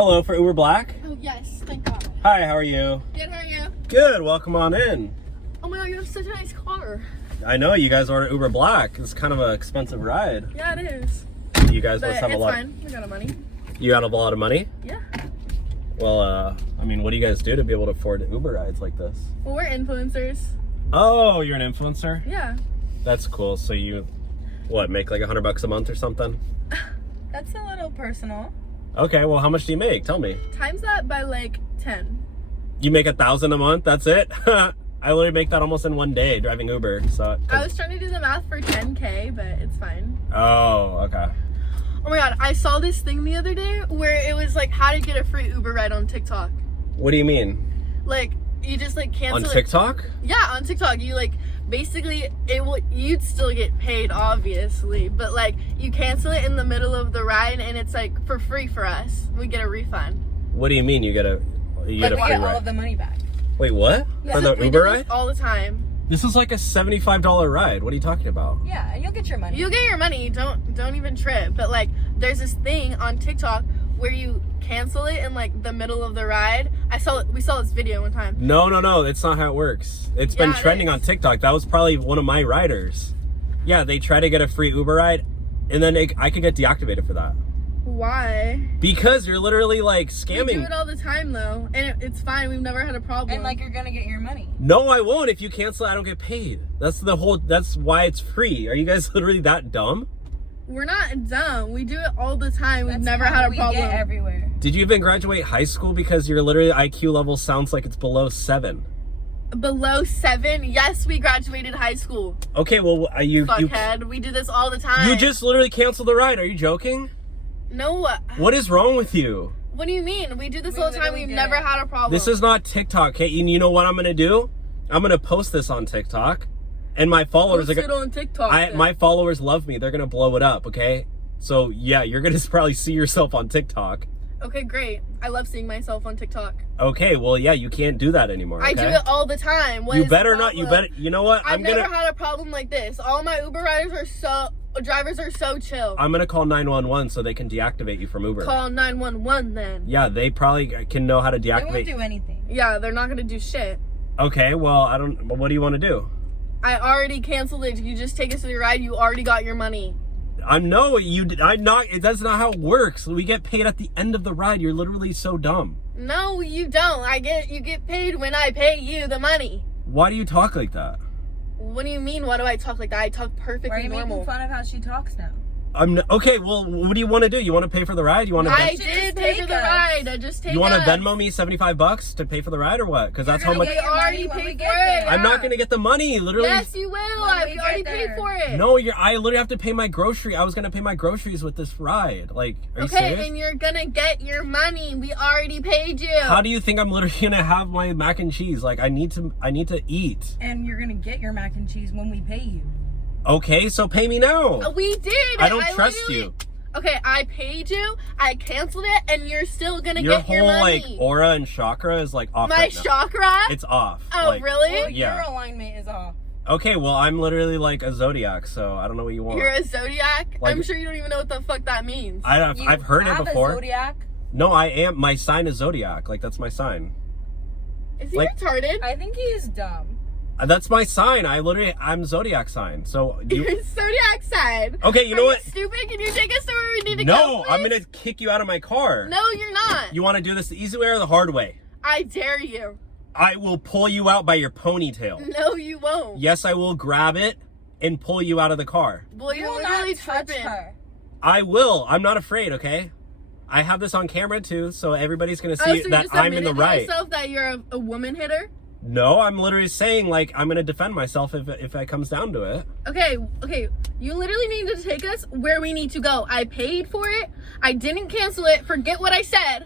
Hello, for Uber Black. Oh, yes. Thank God. Hi, how are you? Good, how are you? Good, welcome on in. Oh my God, you have such a nice car. I know, you guys ordered Uber Black. It's kind of an expensive ride. Yeah, it is. You guys must have a lot. It's fine. We got the money. You got a lot of money? Yeah. Well, I mean, what do you guys do to be able to afford Uber rides like this? Well, we're influencers. Oh, you're an influencer? Yeah. That's cool. So you, what, make like $100 a month or something? That's a little personal. Okay, well, how much do you make? Tell me. Times that by like 10. You make $1,000 a month? That's it? I literally make that almost in one day driving Uber. So I was trying to do the math for 10K, but it's fine. Oh, okay. Oh my God, I saw this thing the other day where it was like how to get a free Uber ride on TikTok. What do you mean? Like, you just like cancel On it. TikTok? Yeah, on TikTok. You like, basically, you'd still get paid, obviously, but like, you cancel it in the middle of the ride and it's like for free for us. We get a refund. What do you mean you get a free We get all ride? of the money back. Wait, what? Yeah, For the we Uber do ride? this all the time. This is like a $75 ride. What are you talking about? Yeah, and you'll get your money. You'll get your money. Don't even trip. But like, there's this thing on TikTok where you cancel it in like the middle of the ride. We saw this video one time. No, it's not how it works. It's been Yeah, it trending is. on TikTok. That was probably one of my riders. Yeah, they try to get a free Uber ride, and then I could get deactivated for that. Why? Because you're literally like We scamming. do it all the time though, and it's fine. We've never had a problem. And like, you're gonna get your money. No, I won't. If you cancel it, I don't get paid. That's why it's free. Are you guys literally that dumb? We're not dumb. We do it all the time. We've That's never how had a we problem. Get everywhere. Did you even graduate high school? Because your literally IQ level sounds like it's below 7. Below 7? Yes, we graduated high school. Okay, well, you Fuckhead. We do this all the time. you just literally canceled the ride. Are you joking? No. What is wrong with you? What do you mean? We do this We all the time. literally We've do never it. had a problem. This is not TikTok, okay? And you know what I'm gonna do? I'm gonna post this on TikTok, and my followers Post are it gonna. on TikTok. then. My followers love me. They're gonna blow it up, okay? So yeah, you're gonna probably see yourself on TikTok. Okay, great. I love seeing myself on TikTok. Okay, well yeah, you can't do that anymore. Okay? I do it all the time. What You is the better not. You problem? better. You know what? I've never had a problem like this. All my Uber drivers are so chill. I'm gonna call 911 so they can deactivate you from Uber. Call 911 then. Yeah, they probably can know how to They won't deactivate. do anything. Yeah, they're not gonna do shit. Okay, well I don't. What do you want to do? I already canceled it. You just take us to the ride. You already got your money. I'm not. That's not how it works. We get paid at the end of the ride. You're literally so dumb. No, you don't. You get paid when I pay you the money. Why do you talk like that? What do you mean? Why do I talk like that? I talk perfectly Why are you normal. making fun of how she talks now? Okay, well, what do you want to do? You want to pay for the ride? You want to? I should did just pay take for the us. ride. I just take You want to us. Venmo me $75 to pay for the ride, or what? Because that's how You're much. gonna get your already money when we paid get for there. it. I'm not gonna get the money. Literally. Yes, you will. When I we already get paid there. for it. No, I literally have to pay my grocery. I was gonna pay my groceries with this ride. Like, are you Okay, serious? and you're gonna get your money. We already paid you. How do you think I'm literally gonna have my mac and cheese? Like, I need to eat. And you're gonna get your mac and cheese when we pay you. Okay, so pay me now. We did. I don't trust literally- you. Okay, I paid you. I canceled it, and you're still gonna Your get whole your money. like aura and chakra is like off My right now. chakra. It's off. Oh, Like, really? Well, Yeah. your alignment is off. Okay, well, I'm literally like a zodiac, so I don't know what you want. You're a zodiac. Like- I'm sure you don't even know what the fuck that means. I've heard it have before. A Zodiac. No, I am. My sign is zodiac. Like, that's my sign. Is he like- retarded? I think he is dumb. That's my sign. I'm zodiac sign. So you. You're zodiac side. Okay, you know what? Stupid. Can you take us to where we need to go? No, I'm please? gonna kick you out of my car. No, you're not. You want to do this the easy way or the hard way? I dare you. I will pull you out by your ponytail. No, you won't. Yes, I will grab it and pull you out of the car. Boy, You you're will literally not touch tripping. her. I will. I'm not afraid, okay? I have this on camera too, so everybody's gonna Oh, see so that you just I'm in the admitted to right. yourself that you're a woman hitter? No, I'm literally saying like I'm gonna defend myself if it comes down to it. Okay. You literally need to take us where we need to go. I paid for it. I didn't cancel it. Forget what I said.